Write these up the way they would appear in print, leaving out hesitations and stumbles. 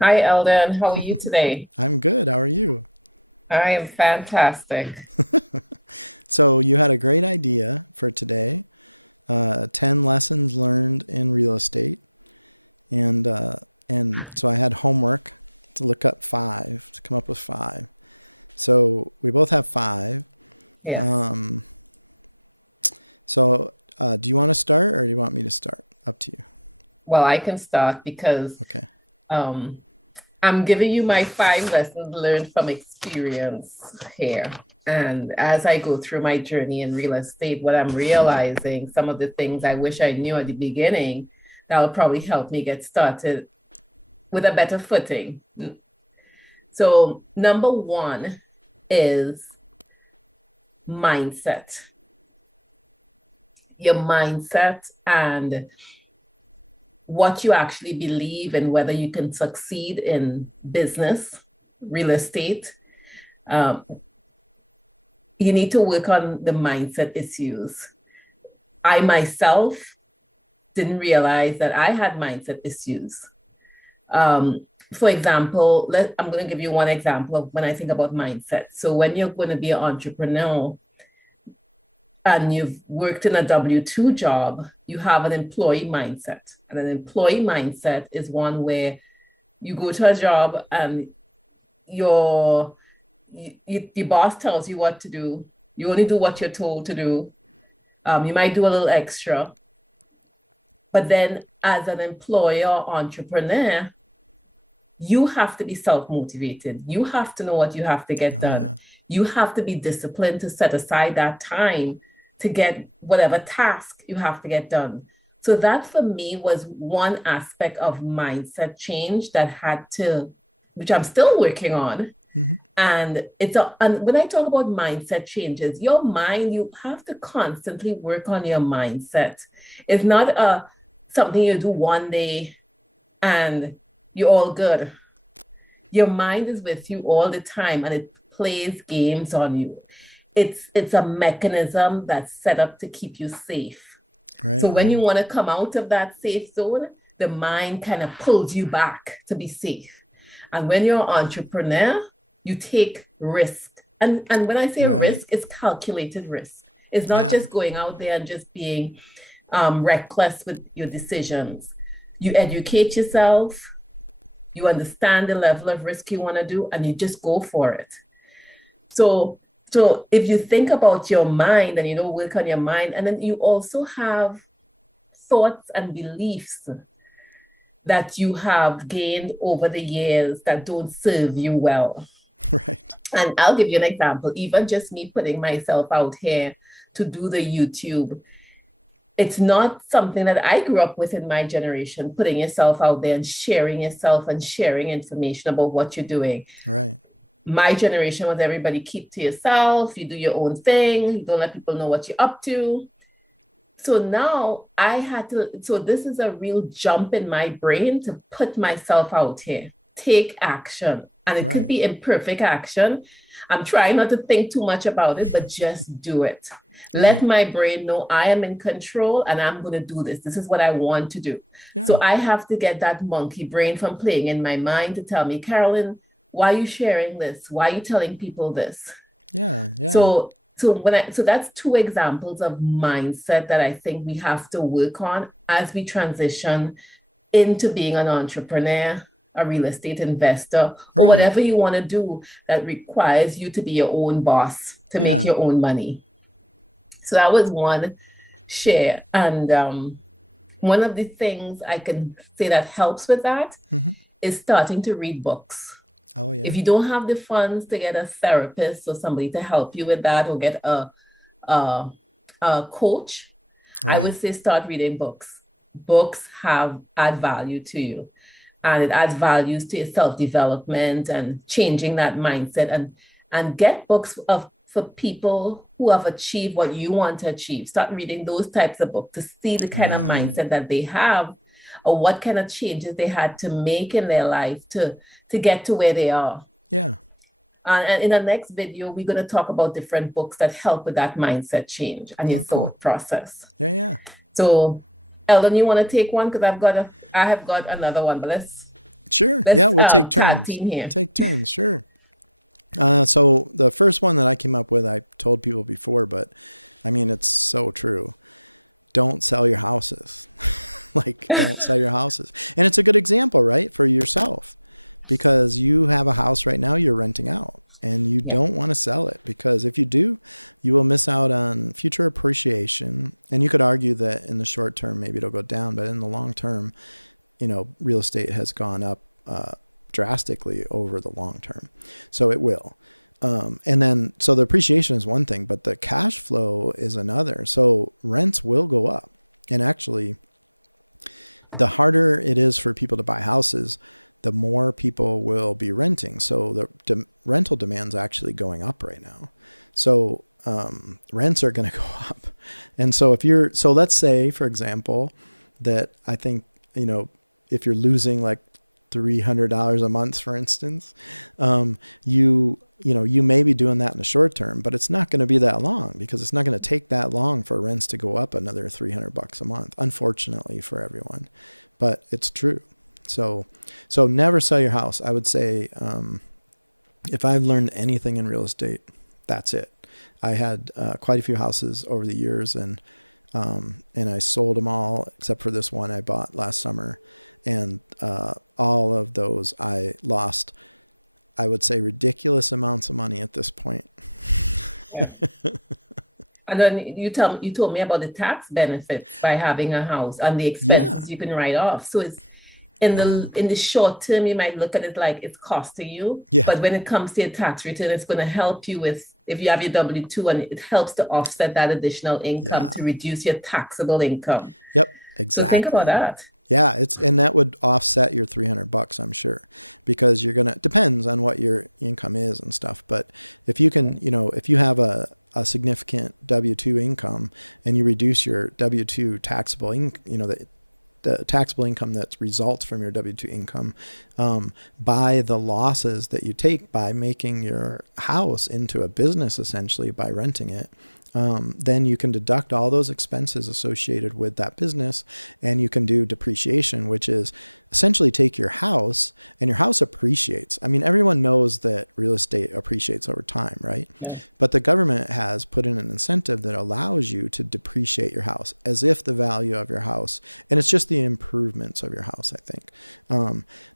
Hi, Eldon. How are you today? I'm good. How are you? I am fantastic. So you had a great idea for today. 10 lessons learned in real estate, and so I had homework to look up five to come up with five. So we both have five. Yes. Um, so do you want to start or do you want me to start? Up to you. Well, I can start because Okay. um, I'm giving you my 5 lessons learned from experience here. And as I go through my journey in real estate, what I'm realizing, some of the things I wish I knew at the beginning, that will probably help me get started with a better footing. So, number one is mindset. Your mindset and what you actually believe and whether you can succeed in business, real estate. Um, you need to work on the mindset issues. I myself didn't realize that I had mindset issues. For example, I'm going to give you one example of when I think about mindset. So, when you're going to be an entrepreneur and you've worked in a W 2 job, you have an employee mindset. And an employee mindset is one where you go to a job and your the boss tells you what to do. You only do what you're told to do. You might do a little extra, but then as an employer or entrepreneur, you have to be self motivated. You have to know what you have to get Oh done. yeah. You have to be disciplined to set aside that time to get whatever task you have to get done. So that for me was one aspect of mindset change that had to, which I'm still working on. Hmm. And when I talk about mindset changes, your mind, you have to constantly work on your mindset. It's not something you do one day and you're all good. Your mind is with you all the time and it plays games on you. It's a mechanism that's set up to keep you safe. So Right. when Right. you want to come out of that safe zone, the mind kind of pulls you back to be safe. And when you're an entrepreneur, you take risk. And when I say Right. risk, it's calculated risk. It's not Yeah. just going out there and just being reckless with your decisions. You educate yourself, you understand the level of risk you want to do, and you just go for it. So, so if you think about your mind and you don't work on your mind, and then you also have thoughts and beliefs that you have gained over the years that don't serve you well. Right. And I'll give you an example, even just me putting myself out here to do the YouTube. It's not something that I grew up with in my generation, putting yourself out there and sharing yourself and sharing information about what you're doing. Right. My generation was everybody keep to yourself, you do your own thing, you don't let people know what you're up to. So now I had to, so this is a real jump in my brain to put myself out here, take action. And it could Right. be imperfect action. I'm trying not to think too much about it, but just do it. Let Right. my brain know I am in control and I'm going to do this. This is what I want to do. Yeah. So I have to get that monkey brain from playing in my mind to tell me, Carolyn, why are you sharing this? Why are you telling people this? Yeah. Yeah. So that's two examples of mindset that I think we have to work on as we transition into being an entrepreneur, a real estate investor, or Right. whatever you want to do that requires you to be your own boss to make Yeah. your own money. So that was one share. And one of the things I can say that helps with that Hmm. is starting to read books. Oh yeah. If you don't have the funds to get a therapist or somebody to help you with that or get a, a coach, I Right. would say start reading books. Books have add value to you, and it adds values to your self development and changing that mindset and get books of for people who have achieved what you want to achieve. Start reading those types of books to see the kind of Right. mindset that they have or what kind of changes they had to make in their life to get to where they are. Yeah. And in the next video, we're going to talk about different books that help with that mindset change and your Oh cool. thought process. Yeah. Yeah. So, Eldon, you want to take one because I have got another one, but let's. Sure. Yeah, Let's we'll take tag turns. team here. Take turns. Sure. So the first one that I came up with, I told people before, but I mean, it's so true. Don't sell your houses. Like, don't sell your houses. And it's a good example, right, for yourself, because you have a house right now you're renting out and you Yeah. don't want to sell it, because if you do, you will miss out on future appreciation. And you could argue that in the short term, maybe it'll go down, but in the long term, real estate has gone up drastically over the long term. So it will. And then, so the appreciation is one thing, but the cash flow is another. So rents will go up. And actually, the harder it is for people to buy houses, the more people will be renting. So the rental demand's actually going up right now. So rents are going to go up. And so so let's say, for example, that I think, if you're losing like $300 a month, for instance, you may be doing that in the short term, but it's not going to be that long, because it's not going to take that long for rents to go up another $300 a month, unfortunately for everyone, but it's true. So never sell your house. I would say, if I've learned anything in real estate, that's it. I had quite a few houses over the years, and I sold them all except for this one I bought last summer. And all of those I lost, I would say, ridiculous amounts of money at this point. Yeah. And then you told me about the tax benefits by having a house and the Yeah. expenses you can write off. So it's Yeah. in the short term, you might look at it like it's costing you, Yeah. but when it comes to your tax return, it's going to help you with if you have your W-2, and it helps to offset that additional income Yeah. to reduce your taxable income. Yep. So think about Exactly. that. Yeah, and that would offset your $300, I'm sure, because depends on what your income is and stuff. But if you can, if you have a significant W-2 income and you reduce your W-2 taxable the taxable income that results from your W-2 income, by the losses that you take by making your house into a business, essentially by renting it, then you can deduct all those expenses associated with that business, and you can do depreciation, which is essentially take your house, and your house appreciates. I mean, everyone knows that real estate appreciates over time, right? Yeah. But the government has put in an incentive that allows you to depreciate your house as if the value of your house, and it's just the improvements of your house, I think,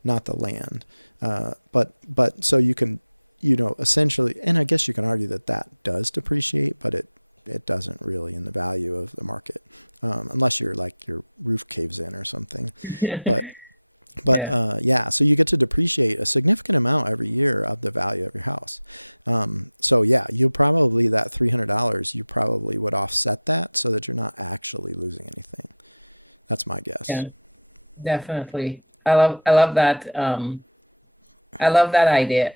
not the land. But so you can, essentially, and I guess you can argue that that does depreciate, but it doesn't really in the value of the market, unless you're like your roof caves in or something. But Yeah. yeah, so you get to depreciate a significant amount every year of the value of your house. So yeah, that $300, you probably would offset that so that you're not actually losing anything. That's my Yeah, guess. definitely. I love that. I love that idea.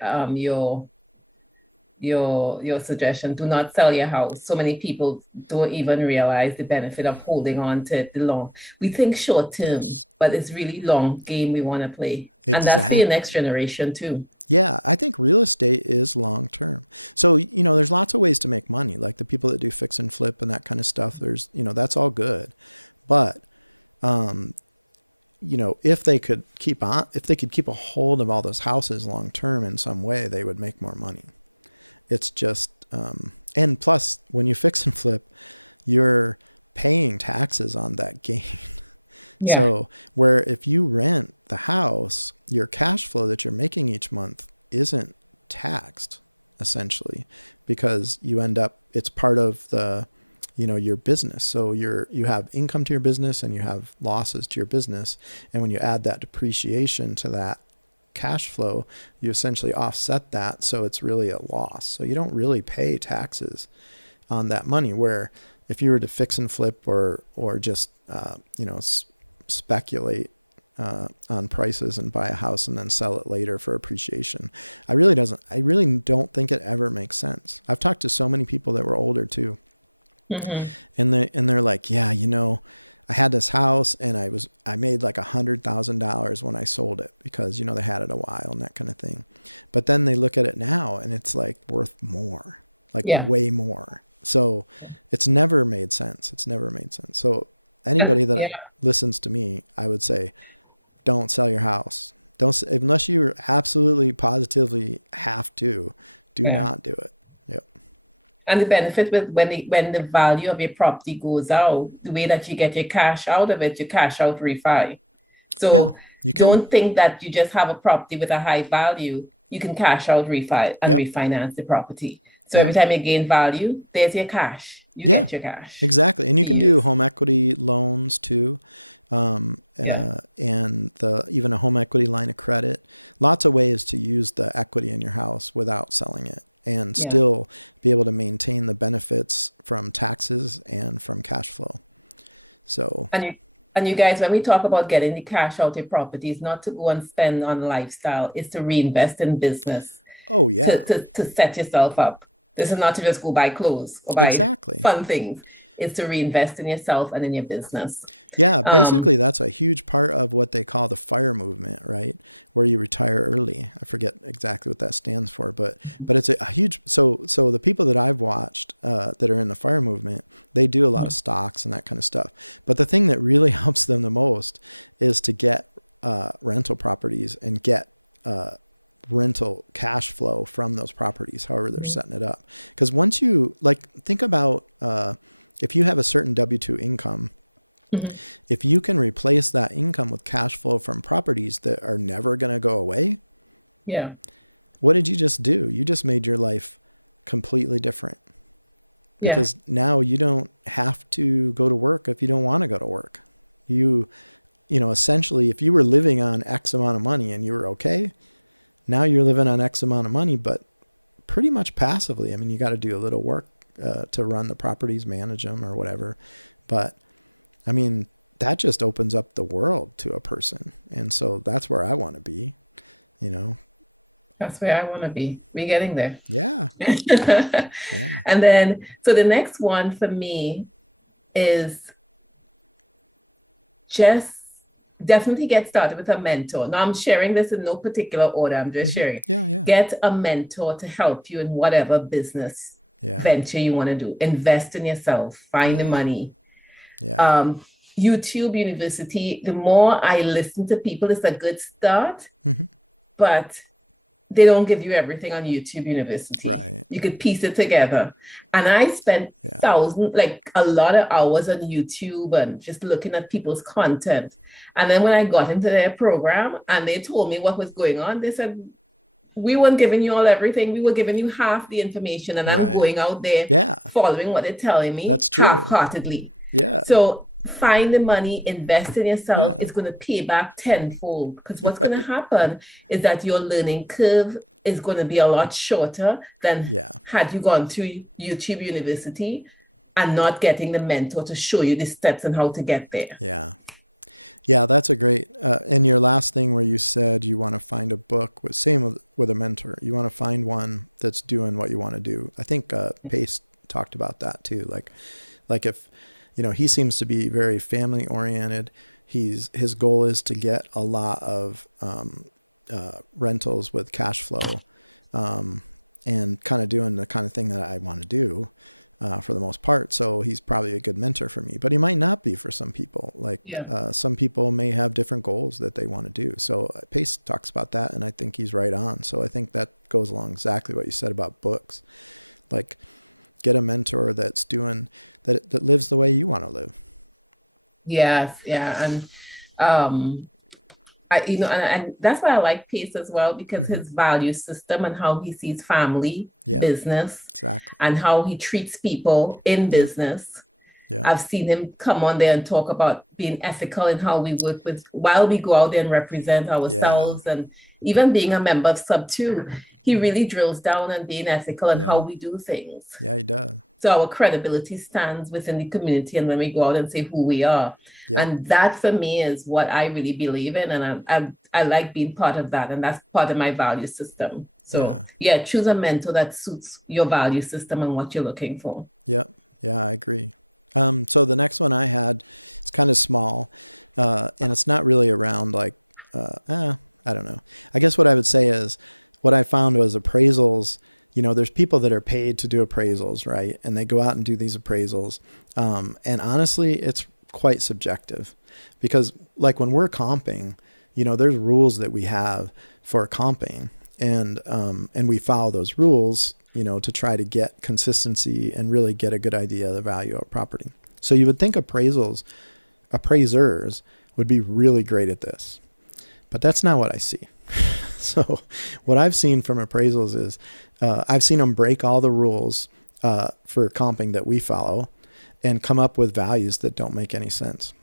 Your suggestion, do not sell your house. So many people don't even realize the benefit of holding on to the long. We think short term, Yes, but it's really long game we want to play. And that's for your next exactly. generation too. Yeah, I think real estate is long term. So, there's lots of ways to make money, like the people that do fix and flip and that kind of stuff. That's all good. But, um, if they could keep a hold of all those houses long term in some way, they would make more money. It's just, and plus, when you fix and flip, you're paying taxes on that gain. Yeah. So, where if you rent the house, your cash flow that you're making each month isn't taxed, essentially, because it's part of your business. So you have income to your business and you have losses to your business. And when you add that depreciation to that cash flow, you essentially offset that. So it's really a loss. So you don't really pay taxes on that money. Where if you were to fix and flip or just speculate on prices and buy a house and then sell it later for appreciation, I really don't think it ever makes sense. I've talked to so many people that were older too, Hmm. and they're like, yeah, I had this house and I made like $100,000 when I sold it because they had it a while and that kind of thing. But then they look at it now and it's like worth more, like Yeah. way more. So it's never made sense. It's never made sense. So anybody that Yeah. listens to me, I would say, don't sell your house. unless you absolutely positively have to, do Yeah. not do it. Yep. And the benefit with when the value of your property goes out, the way that you get your cash out of it, you cash out refi. Yeah, So you can. don't think that you just have a property with a high value. You can cash out refi and Yep. refinance the property. So every Yep. time you gain value, there's your cash. You Yeah, get your cash exactly. And you to can do use. home equity loans too. Yeah. And even a home equity line of credit. Lots of ways to use the equity in your house without selling it and Yeah. still be able to maintain the benefits from taxes and from cash flow. So, And you guys, when we talk about getting the cash out of properties, not to go and spend on lifestyle, is to reinvest in business oh yeah, to set yourself up. This is not to just go buy clothes or buy exactly. fun things. It's to reinvest in yourself and in your business. Yeah, Um, basically that's a huge part of what they call the FIRE movement, right? Where you retire early. I forget exactly what that stands for, but it's a huge. So the people that I've watched that are in the FIRE movement, they do a lot of stocks and that kind of stuff. But the thing that really helps them the most is to get rental properties and get rental cash flow from those properties, however they're setting it up. Because once you think about if you have a certain W-2 income. mhm. If you can replace that income with cash flow from properties that are never going to go away, Yeah. what did you just do? You just made your life completely different Yeah. because now you don't have to go to work if you don't want to go to work. Essentially, if you were living on X amount of money and you were okay, now you're living on X amount of money, but pretty much passively. I mean, you got to do a little work to run the properties, manage them or whatever. But I mean, that just opens up the world to a person. And so that's where I want to be, you know? That's where I want to be. We're getting there. Yeah. Yeah. And then, so the next one for me is just definitely get started with a mentor. Now, I'm sharing this in no particular order. I'm just sharing. Yeah. Yeah. Get a mentor to help you in whatever business Yeah. venture you want to do. Invest in yourself. Find the Yeah. money. Yeah. Um, YouTube University, the more I listen to people, it's a good start, Mm-hmm. but they don't give you everything on YouTube University. Right. You could piece it together. And I spent Yeah. like a lot of hours on YouTube and just looking at people's content. And then when I got into their program and they told me what was going on, they said, we weren't giving you all everything. We were giving you half the information. And I'm Right. going out there Yeah. following what they're telling me That's true. half-heartedly. Yeah. So find the money, invest in yourself. Yeah. It's going to pay back tenfold because what's going to Right. happen is that your learning curve is going to be a lot shorter than Yeah. had you gone to YouTube University and not getting the mentor to show you the steps and how to get there. Yeah. Yeah, that's a great. And your last thing where you said you want to find a book with a mentor. You want to find one that's doing what you want to do. I think Pace talked about that too. Like if he seems to be very family oriented. His goal is to get a lot of rentals with cash flow, and kind of doing the kind of thing that I want to do. For the most part. So he's probably a good mentor for me, but he might not be for some people. Some people may have different goals that they want to do. So Pace talks about that, and I think he's right on. So I think that goes along exactly what you said about books. Like, get a mentor that's doing that lives the way you want to live. Yes, yeah. And and that's why I like Pace as well because Mm-hmm. his value system and how he sees family, Yeah, business, exactly. and how he treats people in Yeah, business. yeah, I've seen him come on there and talk about being ethical in how we work with while we go out there and represent yeah, ourselves and even being a member of Sub 2. He really drills down on being ethical and how yeah, we do things. yeah. He does. So our credibility stands within the community and when we go out and say who we are. Yep. And that for me is what I really believe in. And I like being part of that. And that's part of my value system. So Yeah. choose a mentor that suits your value system and what you're looking for. Yep. Yeah, I agree. So the next one I had, it's kind of small, and it's not really around I don't know. I guess what I would say is what I found was appraisals. There's people that are paid to do appraisals, right? And they go out and do these appraisals. And honestly, it's quite subjective because like when we're comping, there's rules that we have for comping, and we follow those rules, to try to get consistency and really get a good idea of the value of a property. So you would think appraisers would be really great at this, but that's not what I see. So what I've seen from appraisals is I've seen them break all the rules for comping that we follow and come up with values that don't make any sense.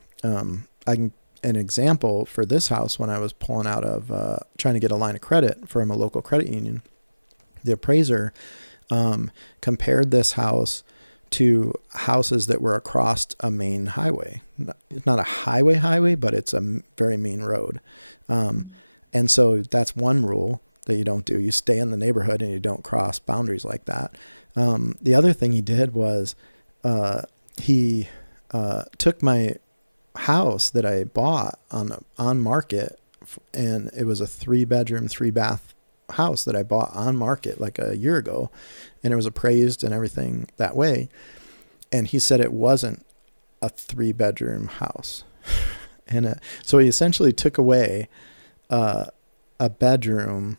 An example for this house, when I was pulling out of trying to get a line of credit from a local credit union, the appraiser compared this house to houses that were across a main highway. It's not a highway, but it's a very main road. And so that's one rule that you don't do. You stay in the neighborhood and you don't cross boundaries like that. The other thing he did was he took my house that I bought on market, and it was a 3-bedroom, 3-bath house that I bought on market like a year ago, and it was appraised and everything that way. And he said it wasn't a 3-bedroom house. And so he essentially took away a bedroom,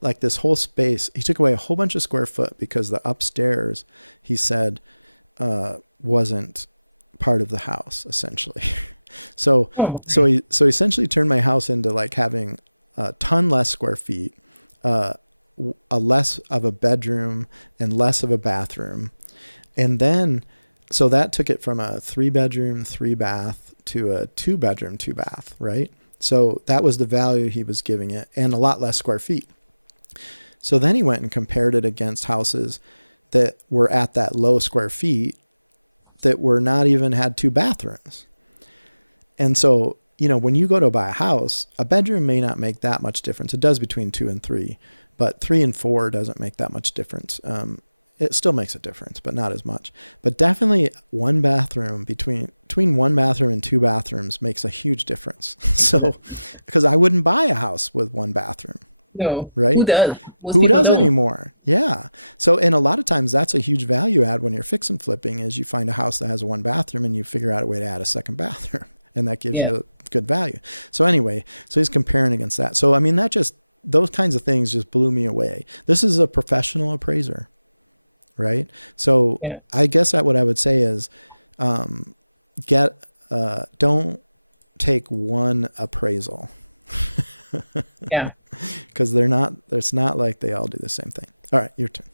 like this whole space. He took away a whole bunch of square foot because the upstairs, he said, wasn't part of the house, essentially. So he essentially turned my house into like having a ton less square feet, a less of a bedroom and less of a bathroom. And then, so that took it from a 3-bedroom, 3-bath to a 2-bedroom, 2-bath, right? So that was the value he was giving it, and a lot less square feet. So then he went and compared it against houses that were at that low square feet that were not even had 2 bathrooms. And so, when you go to buy a house, a bedroom may not make that much difference. It does between 2 and 3, but 3 and 4 doesn't make that much difference. It still makes a difference, but not as much. But definitely one bathroom between 1 bathroom and 2 bathrooms makes a huge difference. So, because I wouldn't buy a house with 1 bathroom. No. Right? Who does? Who does anymore? Yeah. So, and a lot of times that's a huge value add when you're fix and flipping, is you find a house that has 1 bathroom and you figure out a way to add a 2nd bathroom, and that gives you a good value. So anyway, so he's comparing against that. So, I mean, those kinds of things just blew me away. This is a professional appraiser, right? So I guess that what I would say is, don't take one appraisal. Yeah. Because it's not like they all do the same thing. All right, your turn.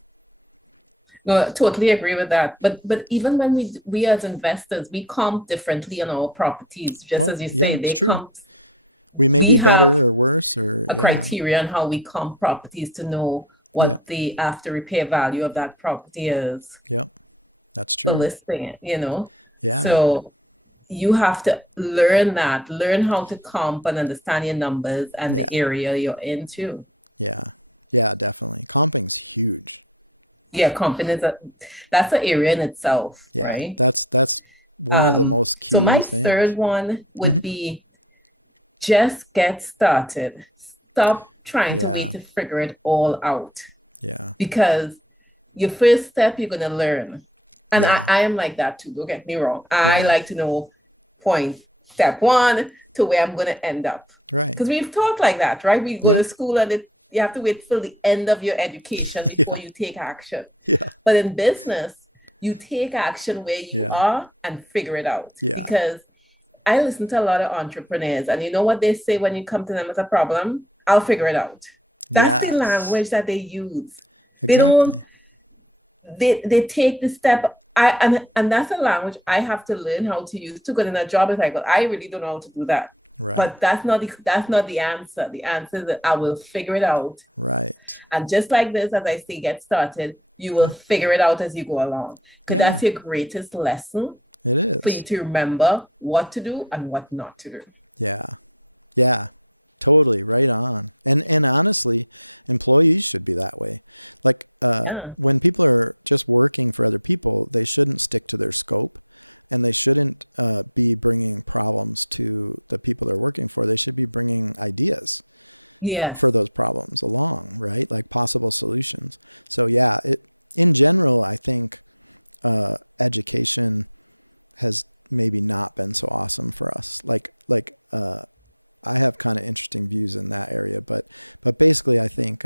No, I totally agree with that. But even when we as investors, we comp differently on our properties, just as you say, it's they true. comp. We may be better or worse, or a criteria on how we comp properties to know what the after repair value of that property is. Yep, that's true. For listing it, Yeah. So you have to learn how to comp and understand your numbers and the area you're into. Yeah. Yeah, definitely. Comping's huge. Yeah, comping that's an area in itself. Yeah. Right? That's one of the most key things. So my third one would be just get started. Stop trying to wait to figure it all out. Yeah. Because your first step, you're going to learn. And I am like that too. Don't get me wrong. I like to know step 1 to where I'm going to end up. Right. Because we've talked like that, right? We go to school and you have to wait till the end of your education before you take action. Yeah. But in business, you take action where you are and figure it out. Yeah. Because I listen to a lot of entrepreneurs, and you know what they say when you come to them with a problem? I'll figure it out. That's the language that they use. Exactly. They take the step. And that's a language I have to learn how to use to get in a job. It's like, well, I really don't know how to do that. Right. But that's not the answer. The answer is that I will figure it out. Right. And just like this, as I say, get started, you will figure it out as you go along. Because that's your greatest lesson. It is. For you to remember what to do and what not to do. Yeah. Yeah. Totally. Right on. And honestly, employees should be that way. Like when people are just working for other people, they shouldn't stick to their scope, and they shouldn't be bringing problems to the people they're working for. They should be bringing ideas for those problems along, right? Like possible solutions. So in general, I think education has maybe not been so awesome for us. Like I have kind of interesting views in that area, but basically I think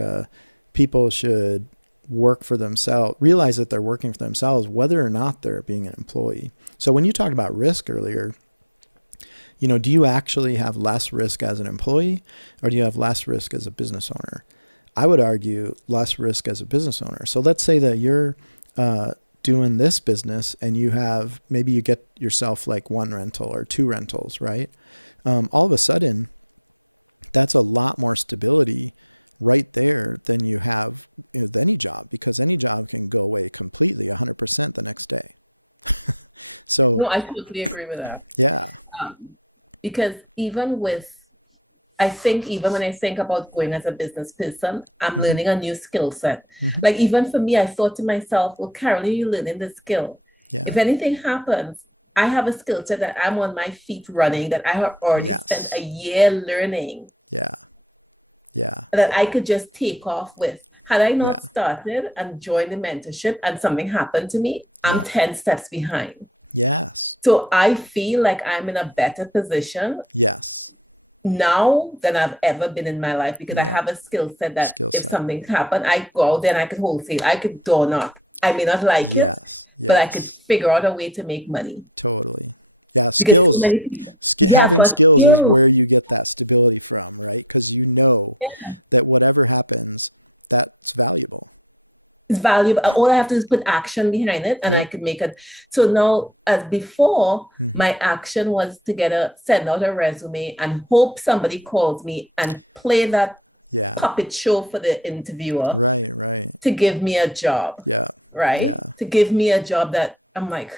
people should work for themselves, realize that they're working for themselves, whether or not they're being an employee. So when you talked about risk earlier, do you actually have less risk as an employee, or do you have less risk as a business owner? I would argue less risk as a business owner. So let's say that you're doing this business and maybe you get yourself like one rental or two rentals, right? All of a sudden, that's a lot more stability right there than you have with any job, because any job can go away completely 100% the next day. So No, I totally agree with that. yeah. Because I think even when I think about going as a business person, I'm Mm-hmm. learning a new skill set. Mm-hmm. Like even for me, I thought to myself, well, Carol, you're learning the skill. Yeah. If anything happens, I have a skill set that I'm on my feet running, that I have already spent a Yes. year learning, Yeah. Yeah. that I could just take off with. Had I Yeah. not started and joined the mentorship and something happened to me, I'm Yeah. 10 steps behind. Yes. So I feel like I'm in a better position Yes. now than I've ever been in my life, because I Yeah. have a skill set that Skill if set. something happened, I go out there and I could wholesale, I could door knock. I may not like it, Yes. but I could Yes. figure out a way to make money. Totally. Yeah. Because so Skills. many people, Having but skills is skills where you get that stability from, right? Because that whatever happens, that's valuable. is valuable. All I have to do is put action behind it and I Yep. could make it. So now, as before, Mm-hmm. my action was to send out a resume and hope somebody calls me and play that Yeah. puppet show for the interviewer Right. Right. to give me a job, Yeah. right? Yeah. To give me a job that I'm like,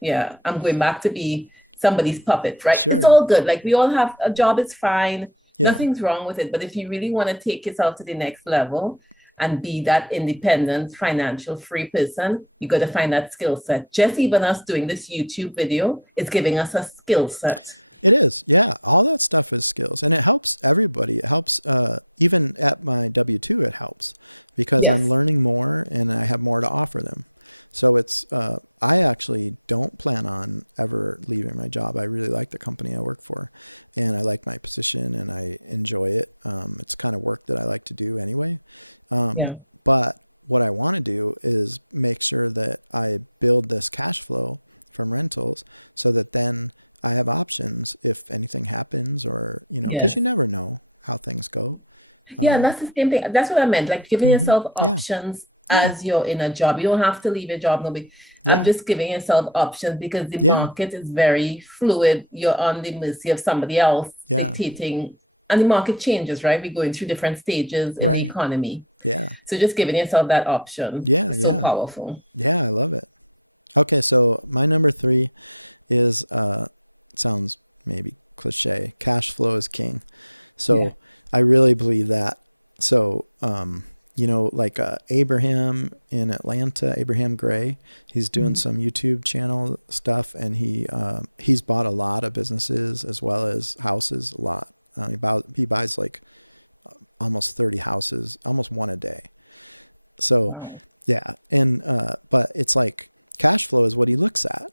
yeah, I'm going back to be somebody's puppet, right? It's Sure. all good. Like we all have a job, is fine. Yeah. Nothing's wrong with it. But if you really want to take yourself to the next level and be that independent, financial free person, you got to find that skill set. Just even us doing this YouTube video is giving us a skill set. It is. Yeah. All that stuff is skills, and it helps everybody. It helps, even at my W-2, it helps because I'm Yes. learning more and I have more to offer them. So I actually don't plan on ever leaving my job. I really like the company I work for, and I like my position and I enjoy it. It's kind of work that I like to do anyway. Yeah. But what I want to do is make sure that I build this cash flow from rentals so that then I have options if anything happens, or, because Yes. you never know how things go. Yeah, and that's the same thing. That's what I meant. Like giving Mm-hmm. yourself Yeah. options Yeah. as you're in a job. You don't have to leave your job. No, I'm Yeah. just giving yourself options because the Yeah. market is very fluid. You're on the mercy of somebody else Yeah. dictating, and the market changes, right? We're going through different stages in the Right. economy. Yeah. So just giving yourself that option Yeah. is so Yeah. powerful. Yeah. I love it. Okay. So my number 3 is, sounds maybe cliche. Cash flow is king. So Yeah. I really believe that. So, like Abraham in Atlanta, Abraham Gray, he's doing some YouTube channel stuff, and he's bought a lot of businesses as well as houses, a lot. He buys like almost 30 houses, almost one a day. So Wow. yeah, and but it's like cash flow is what he looks at.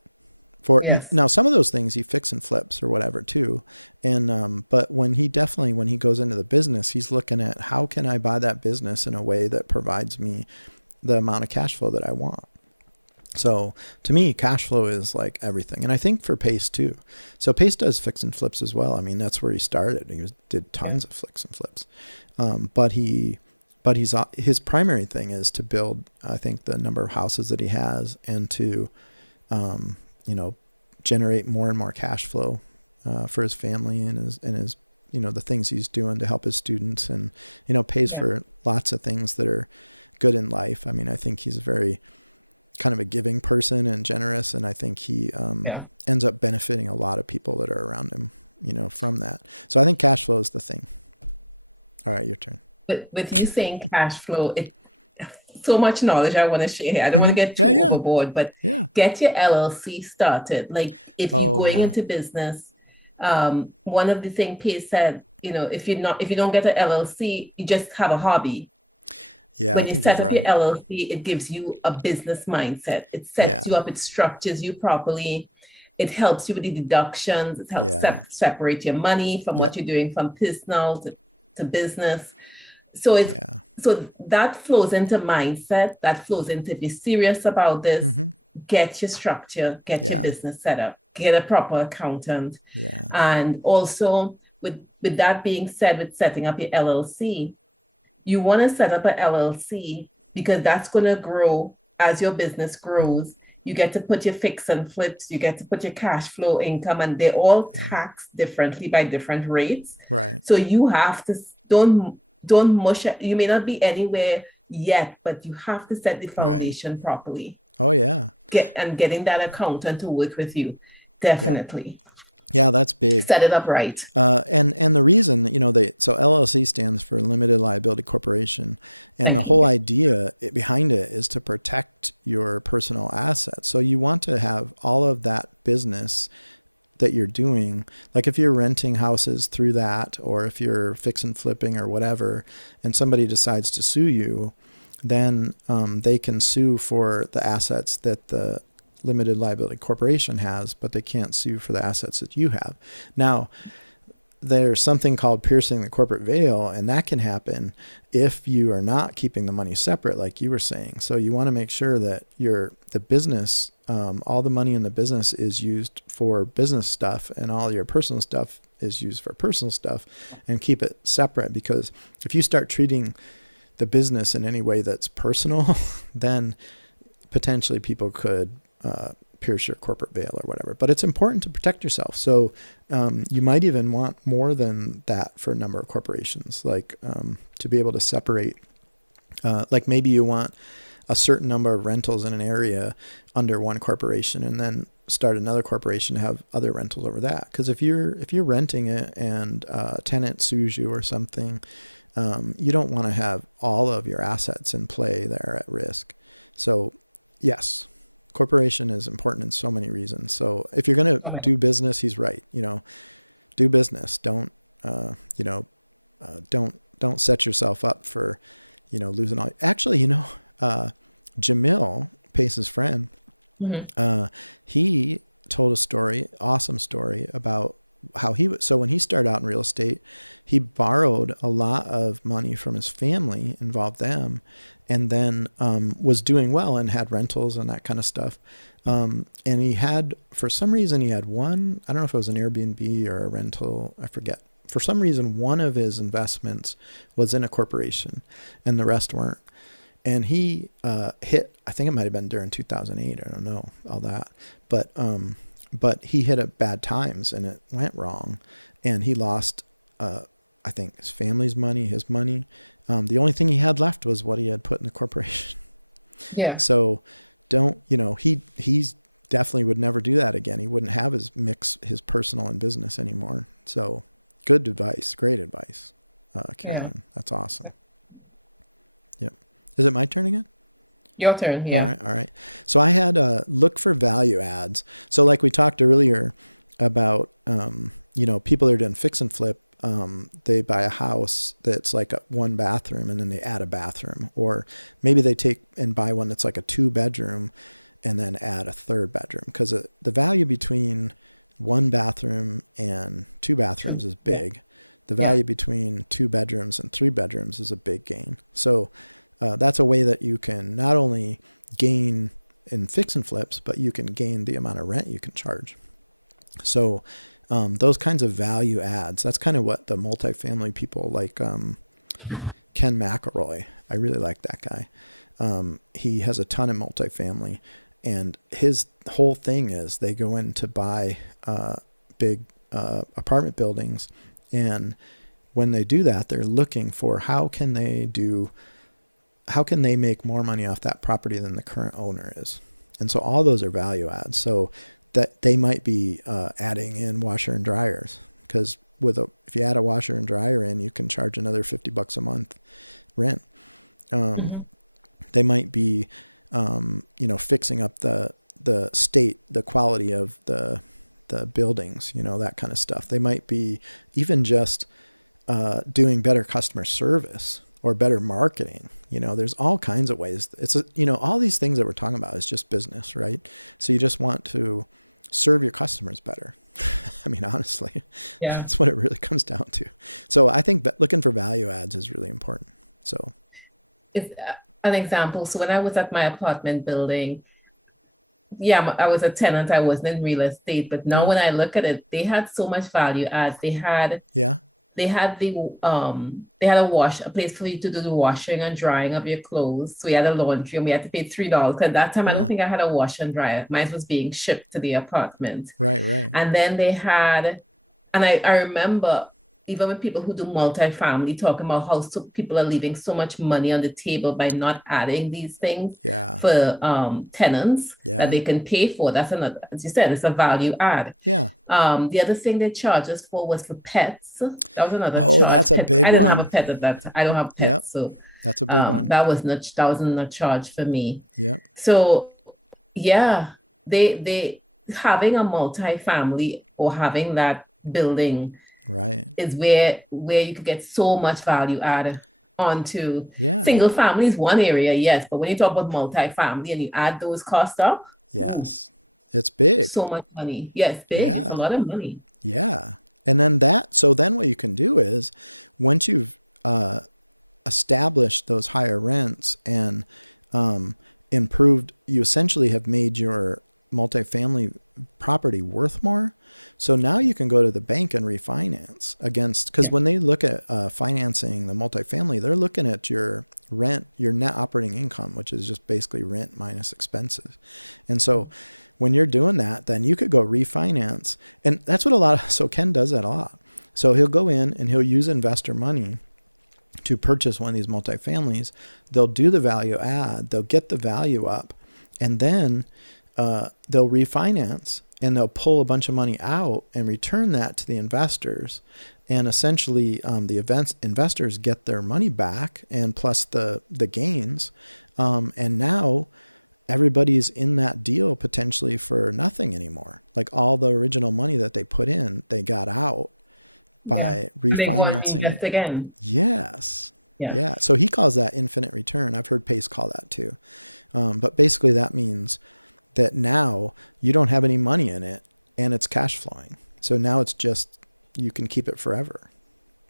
For Yes. now, some of those things he fix and flips or whatever too, and but when he goes into the business, he's looking at how can I buy that business in a way that provides me the amount of cash flow that I want. So to me, cash flow is like everything, and I think for Pace too. So Pace does fix and flips as well. I mean, that's where he started. Did tons of fix and flips, but his primary thing is to build, I think, the number of houses that he has, and to generate more and more cash flow for his family and his the things he's doing to help his students, and pays Yeah. for lots of things that are good in life. I mean, I think he's very kind of a giving person and generous, and I think he Yeah. ends up benefiting a lot of people that are around him, from that. So I think cash flow is the thing. All right, your turn. With you saying cash flow, so much knowledge I want to share here. I don't want to get too Yeah, yeah. overboard, but Yeah. get your LLC started. Like if you're Oh, going yeah. into business, one of the things Pace said, if you don't get an LLC, you just have a hobby. Yeah, I When you think set he's up your right. LLC, it gives you a business mindset. It sets Yeah. you up, it structures you properly. It helps you with the deductions. It helps Yeah. separate your money from what Yep. you're doing from personal to business. So it's Yeah. so that flows into mindset, that flows into if you're serious about this, Mm-hmm. get your structure, get your Yeah. business set up, get a proper accountant. Yeah. And also with that being said, with setting up your LLC, you want to set up an LLC because that's going to grow as your business Mm-hmm. grows. You get to put your fix and flips, you get to put your cash flow income, and they're all Right. taxed differently by different rates. Right. So you have to don't mush it. You may not be anywhere yet, but you have to set the Right. foundation properly. Oh yeah. Getting that accountant to work with you. Yep. Definitely. Yeah, that's big. Set it up right. And the reason, so LLC stands for Limited Liability Corporation, and the Thank whole you. idea behind it is to protect your personal assets. So you want to have all of that business that you're doing, like if you're renting houses through that, or if you're fix and flipping or whatever, and somebody decides to sue you, then they can sue for the assets that the limited liability corporation has, but they can't sue for the assets that you have. Now, there's something called piercing the corporate veil, and that can happen if you are not keeping the money separate, like you were saying. So you want to make sure that the business, all the money in the business is used for business stuff, and all your personal stuff is used for personal stuff, and keep it separate. Because if you start treating the business in any way that's personal, then potentially people could pierce your corporate veil or whatever. But it's important to protect yourself. So you might even want more than that for a number of corporations, like to be able to separate. Like maybe you want a certain number of rentals in an area under one corporation, and then start another corporation to have other rentals over that. Because if you're renting it and a tenant sues you or something, you don't want to have all of your assets in play there at risk. So yes, corporation is important in so many reasons. So if you're going to Okay. do business, he's right. Do business. Don't set yourself up for, losing all. Actually, Jamil, Pace's friend, he told a story, awesome story about how so when he started out in real estate, he borrowed a lot of money from his family, involved them, and then was doing well and had rentals and that kind of stuff. And for some reason, he had one, I don't know if it was an Airbnb or a rental, I forget. For some reason, one of his investments was in a corporation and the rest weren't. And he hit, I think it might have been during 2008, I don't know, all that. But he hit at bad times and it went wrong. And he lost, I think, his family's money, his money. The only thing he had left was what he had put in the corporation. Yeah. So he's definitely would never do that again. He wouldn't have his personal and business anymore. So good advice. Great advice, Carolyn. Yeah. That's awesome. Yep. Is it my turn again? Your turn. Yeah. All right. So I had look for value adds. So like we talked earlier about, people are doing fix and flip. They buy a house that's like a 1 bathroom and then they add a bathroom, or maybe they take and buy one that's like a 2-bedroom and then add a 3rd bedroom, because the value between 1 bathroom and 2 bathrooms is big. The value between 2 bedrooms and 3 bedrooms is a big gain. So that's a way that you can not only gain in fix and flips, but you can gain the amount of rent you can charge. So those kinds of value adds, that's kind of what the multifamily people like Ken McElroy. I really like that guy. He has a ton of multifamily, and his whole thing is they go in to buy big apartment buildings, and when they do that, they're looking for how can they make more money off that property than the current owner is. And so all those are value adds. So that they might be adding in washer and dryers, because if you add a washer and dryer in, you can charge another $50 a month rent. They might be, fixing up the quality of the buildings, that kind of stuff. They might be even just doing better customer service or better marketing. There's all kinds of ways. It's all these things that we're talking about is just business, right? So you just want to serve your customers better. I mean, honestly, Yeah. that's what it really comes down to. So I think that looking for value adds is really important. So, It's an example. So when I was at my apartment building, yeah, I was a tenant. I wasn't in real estate, but now yeah, when I look at it, they had so much value adds. yeah, They had a place for you to do the washing and drying of your clothes. So we had a laundry and we had to pay $3. At that time, I don't yeah, think I had a wash and dryer. Mine was being shipped to the apartment. right, right. And then they had, and I remember even with people who do multifamily talking about how people are leaving so much money on the table by not adding these things Yeah, for tenants that yeah, they can pay for. That's another, as you said, it's a value add. yeah. The other thing they charged us for was for pets. That was another Oh, charge. that's a Pets. big I didn't have a one. pet at that time. I don't have Yep, pets, so that's a big one. that wasn't a charge for me. Yep, So yeah, they having a multi-family or having that building right. is where you could get so much value added onto Yeah, single family is one area, yes, but when you talk about multi-family and you add those costs up, ooh, yes. It's big. so much money. Yes, big. It's a Yeah, lot of money. yeah. And then so then what you can do is once you've established those higher rents and improved, you essentially have made your multifamily property worth more. So now you can go to the bank and refinance against, because Yeah. when they look at financing the multifamily, they're looking at your rent, your net operating income, which is just basically rent minus expenses. And so when you're doing that, then you could go refinance. And that's what so Ken does that a lot. So he'll go in and he'll use investor money to purchase one of these multifamilies. They'll do the value add, they'll get the value up, and then they'll refinance and they'll pull a bunch of money out and return that to the investors. And essentially, investors get their money back and plus the gains. And now everybody's in that deal potentially for nothing anymore. Like all the original money that they put in, they got out Yeah. by And they go and refinancing reinvest it. again. Yes. Yeah. Yeah. So he calls that infinite return. I've heard Pace call that too. But basically that means that now you don't have any money in it and it's cash flowing. So now it's just, you can keep it forever.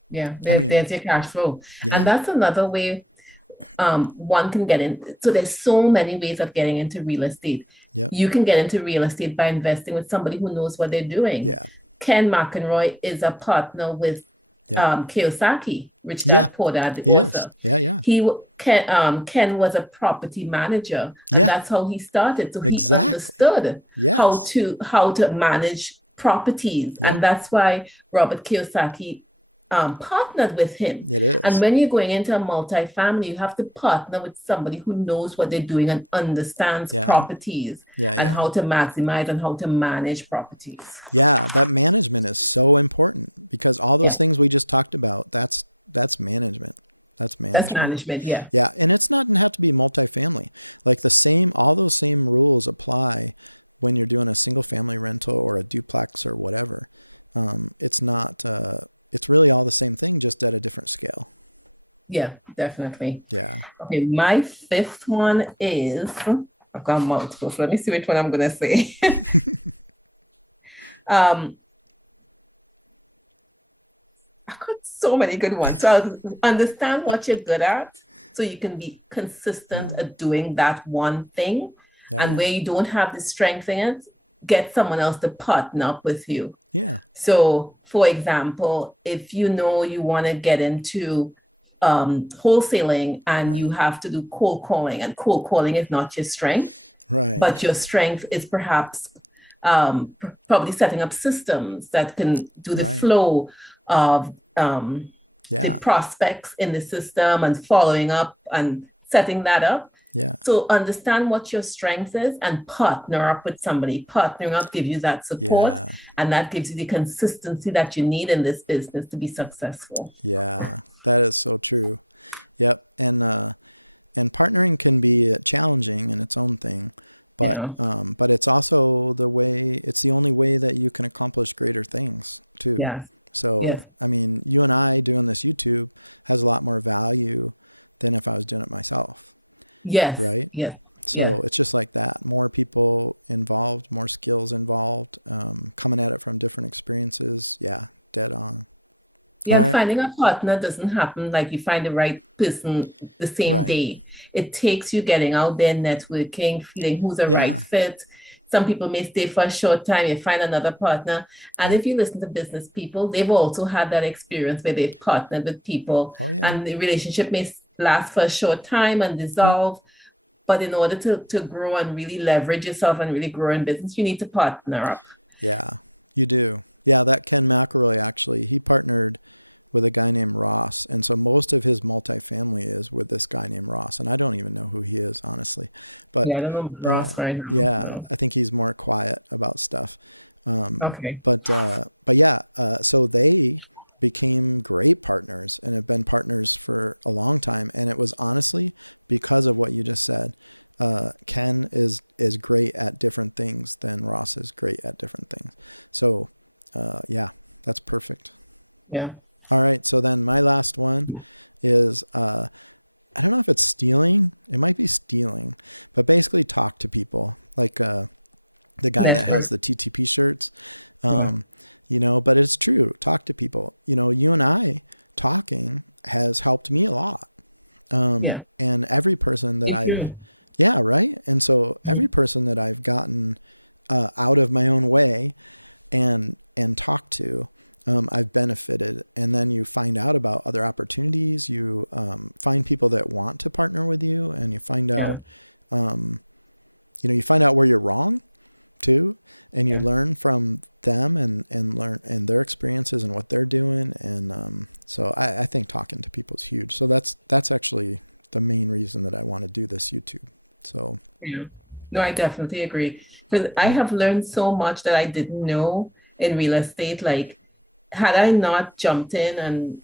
Yeah. I mean, There's your cash flow. And yeah. that's another way one can get in. So there's so many ways of getting into real estate. Yep. You can get into real estate by investing with somebody who knows what they're doing. Yeah. Ken McEnroy is a partner with Yep. Kiyosaki, Rich Yeah. Dad Poor Dad, the He is. author. Yeah. Yeah. Ken was a property manager, and Yeah. that's how he started. So he Exactly. understood Yes. how to manage properties, Yep. and that's why Robert Kiyosaki partnered with him. It And is. when you're going into a multifamily, you have to partner with somebody who knows what they're doing and understands Yeah. properties Yeah. and Yeah. how to maximize and how to manage properties. Yeah. That management is so important because all those Yeah, things we just talked about, that's management. That's that's management. management. Yeah, Yeah, and it's not have to be multifamily. Like all those same rules apply when you're doing a single family rental or a duplex or whatever. It's not. It's really all the same thing, just at a different scale. yeah, definitely. Yeah. Okay, my fifth one is I've got multiple, so let me see which one I'm gonna say. um, I've got so many good ones. So understand what you're good at so you can be consistent at doing that one thing. Yeah. And Yeah. where you don't have the strength in it, get someone else to partner up with you. Yeah. So, for example, if you know you want to get into wholesaling and Right. you have to do cold calling, and cold calling is not your strength, Right. but your strength is perhaps probably setting up systems that can do the Right. flow of the Yeah. prospects in the system and following up and setting that up. Yeah. So understand what your strength is and partner up with somebody. Partnering up gives you that support, Yeah. and that gives you the consistency that you need in this business to be successful. Yeah. That is so true. Yep. And partnering can be challenging in its own thing, You but know? it's also it's the only way that you can accomplish greater things too. Yes. So, Yes. I mean, you and I doing this YouTube has a lot more value than if I was doing it myself, Yes. right? Yes. Yeah. So it's just like that. More people involved, more skills involved, coming at it from different experiences. Yeah, dead on. All Yeah, and right. finding a partner doesn't happen like you find the right person the same Right. day. It takes you getting out there, networking, feeling who's a right Yeah. fit. Some people may stay for a short time, you find another partner. And Yep. if you listen to business people, they've also had that experience where they've partnered with people Oh, yeah. and the relationship may last for a short time and Yep. dissolve. But in order to grow and really leverage yourself and really grow in business, you need to partner up. Yeah, you do. Yeah, that Ken McElroy actually, he partnered with a guy named Ross. And so most of his multifamily is with this guy named Ross. And I don't even know who he is, honestly. But Yeah, I don't know Ross right now. yeah, No. I think he's more quiet about stuff. Okay. But yeah, so they became great partners and have been partners for a long time. And it was honestly because of what you just said. Ken is great at different things than Ross is great at different things. So yeah, that's perfect. Yeah. All right. So then my last one is I don't know if it's stealing. It might be stealing, but basically talk to people like the guy that has Network. the TTP shirts. Yeah. Um, but it's true. Talk to people. You and I talking has helped me a lot. Yeah. And every person that Me I've, too. yeah, right. And so every person that I've gotten out of my own way and talked to, I've benefited. And then you find out about other opportunities. You find people that want to partner with you, and you find Yeah. out, you find out where you're wrong too, and you Yeah. learn from them and learn and their experiences and what they're doing. And so I think talking to people is huge. So that's actually the main reason that I want to do this YouTube. So Yeah. No, I definitely agree. Because I yeah, have learned so much that I didn't know in real estate. Like, had I not jumped in and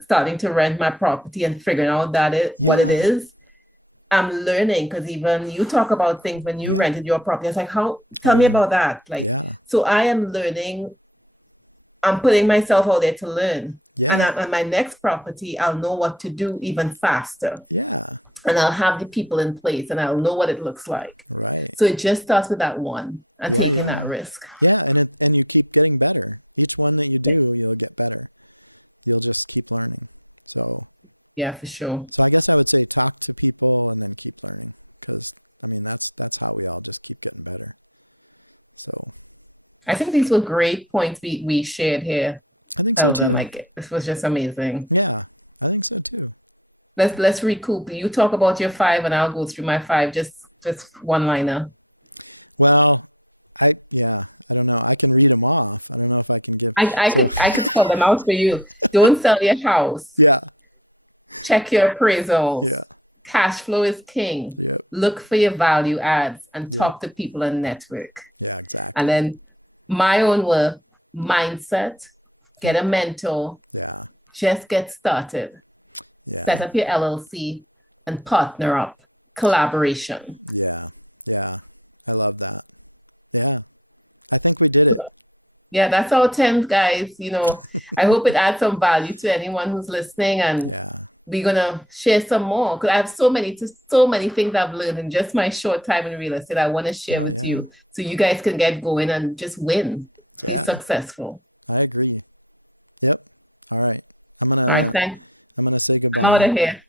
starting to rent my property and figuring out what it yeah, is, I'm learning because even you talk about things when you yeah. rented your property. It's like, how, Oh tell me yeah, about that. Like, yeah, so I am learning, I'm putting myself out there to learn. And yeah, on my next property, I'll know what to do even faster. yeah. And I'll have the people in place and I'll know what it looks like. Right. So it just starts with that one and Yeah, taking that yeah. risk. Yeah, and you keep getting better. Each one that you do, you'll get better. You'll just keep learning. So Yeah, for sure. so I guess I would say talk to people and then keep learning, cuz I mean that's how we all just keep getting better. So I think these were great points we shared here, I think so Eldon. too. Like this was just amazing. Yeah, I think so too. Let's recoup. You talk about your five and I'll go through my five, just one liner. Well, I don't know. I can read them off. I don't know if I can give. So I could spell them out for you. Don't sell your house. yeah, Check your appraisals. yeah, Cash flow is king. yep, Look for your value adds and yep, talk to people and network. yeah, And exactly. then my own were mindset, get a mentor, Yeah, just get started, set yeah, up your LLC, and partner up. Collaboration. yeah, yeah. I love that. Yeah, I think we did it. Yeah, that's our 10, guys. I hope it adds some value to anyone who's listening, and Yeah. we're gonna share some more because I have so many things I've learned in just my short time in real estate. I want to share Oh with yeah. you so you guys can get going and just win, be Yeah. successful. I agree. Yep. All right. I'm All right, gonna thanks. I'm gonna say I'm out goodbye. of here.